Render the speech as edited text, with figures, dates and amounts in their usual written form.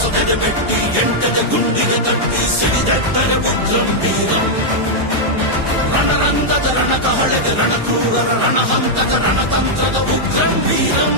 ಸೊದೆಗೆ ಮೆಟ್ಟಿ ಎಂಟದ ಗುಂಡಿಗೆ ತಟ್ಟಿ ಸಿಡಿದೆಟ್ಟರೆ ಉಗ್ರಂ ವೀರಂ ರಣರಂಗದ ರಣಕಹಳೆಗೆ ರಣಕ್ರೂರರ ರಣಹಂತಕ ರಣತಂತ್ರದ ಉಗ್ರಂ ವೀರಂ